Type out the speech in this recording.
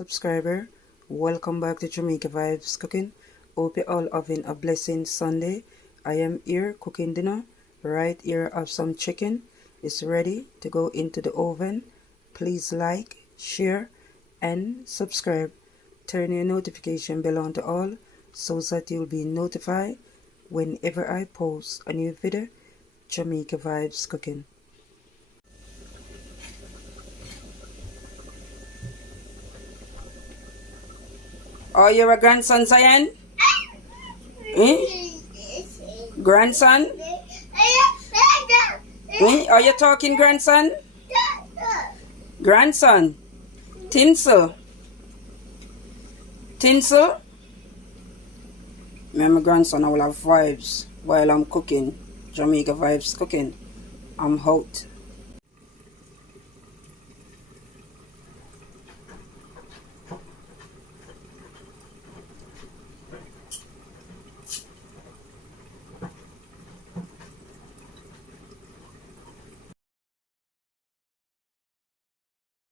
subscriber. Welcome back to Jamaica Vibes Cooking. Hope you all having a blessing Sunday. I am here cooking dinner. Right here I have some chicken. It's ready to go into the oven. Please like, share and subscribe. Turn your notification bell on to all so that you'll be notified whenever I post a new video. Jamaica Vibes Cooking. Oh, you're a grandson, Zion? Eh? Grandson? Eh? Are you talking, grandson? Grandson? Tinsel? Tinsel? Me and my grandson, I will have vibes while I'm cooking. Jamaica Vibes Cooking. I'm out.